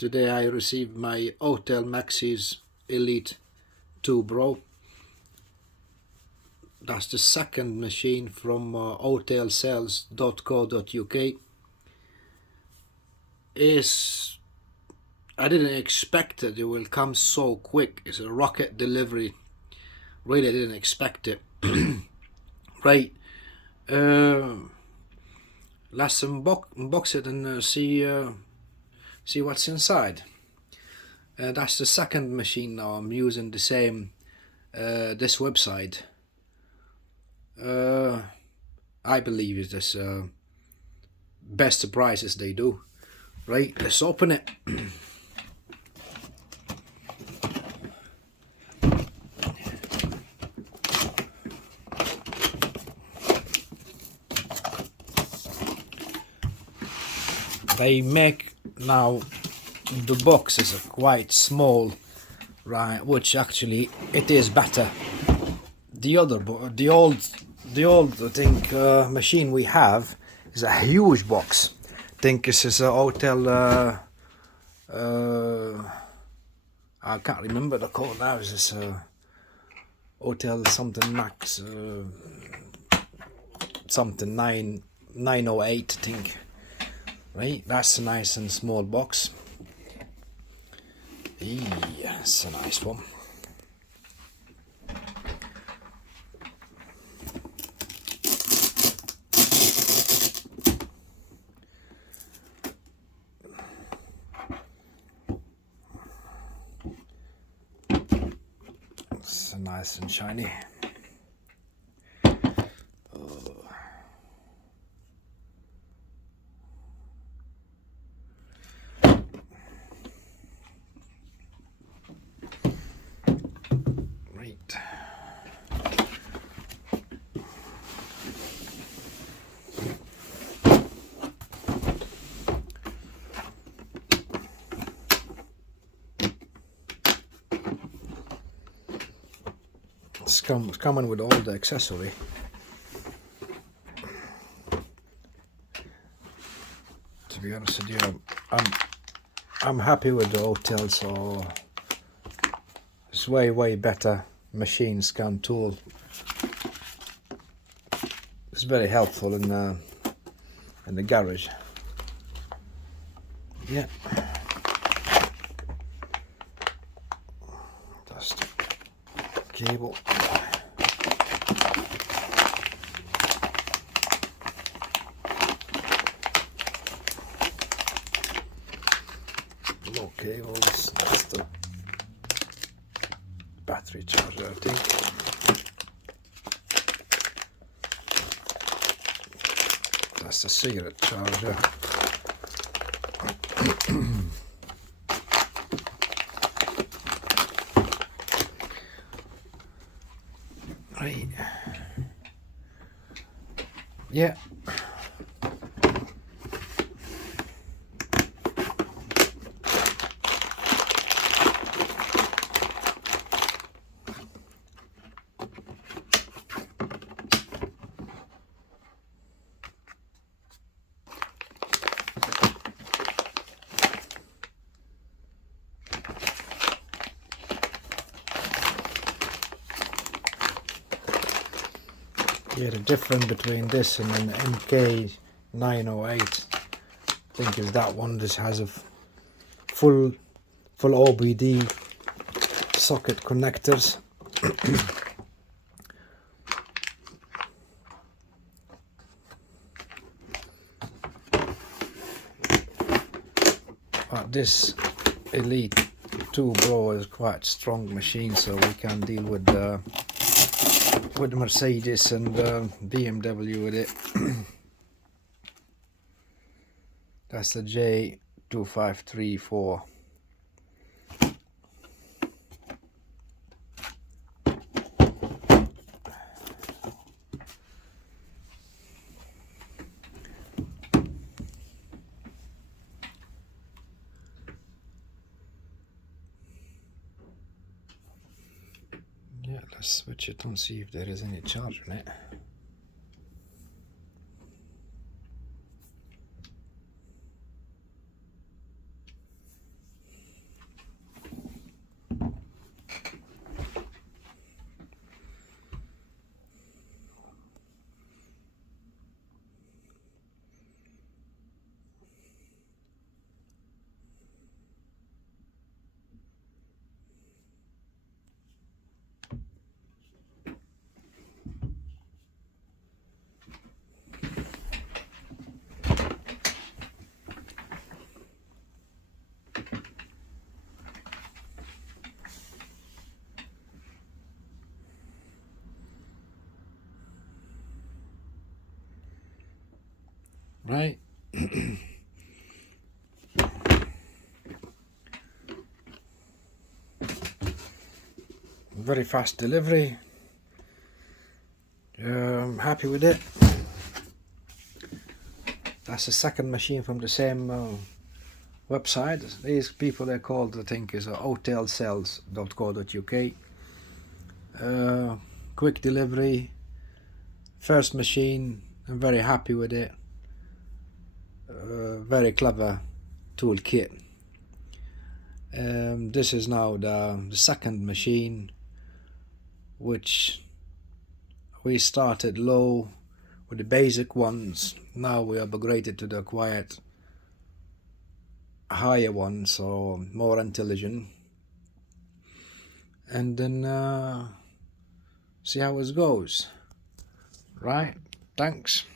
Today I received my Autel Maxis Elite 2 Pro. That's the second machine from autelsales.co.uk. I didn't expect it will come so quick. It's a rocket delivery. Really didn't expect it. Right. Let's unbox it and see what's inside. That's the second machine now. I'm using the same this website. I believe it's this best prices they do. Right, let's open it. They make now the boxes are quite small, right? Which actually it is better. The old I think machine we have is a huge box. I think this is a Autel. I can't remember the code now. Is this Autel something Max something 908 I think. Right, that's a nice and small box. Yeah, that's a nice one. It's nice and shiny. It's coming with all the accessory. To be honest with you, I'm happy with the Autel, so it's way better machine scan tool. It's very helpful in the garage. Yeah. That's the cable. No cables. That's the battery charger, I think. That's the cigarette charger. Right. Yeah. Yeah, the difference between this and an MK908, I think, is that one just has a full OBD socket connectors. But this Elite 2 Pro is quite strong machine, so we can deal with Mercedes and BMW with it. That's the J2534. Yeah, let's switch it and see if there is any charge in it. right? Very fast delivery. Happy with it. That's the second machine from the same website. These people, they're called, I think, is autelcells.co.uk. Quick delivery. First machine. I'm very happy with it. Very clever toolkit. This is now the second machine, which we started low with the basic ones. Now we upgraded to the quite higher ones, so more intelligent, and then see how it goes. Right, thanks.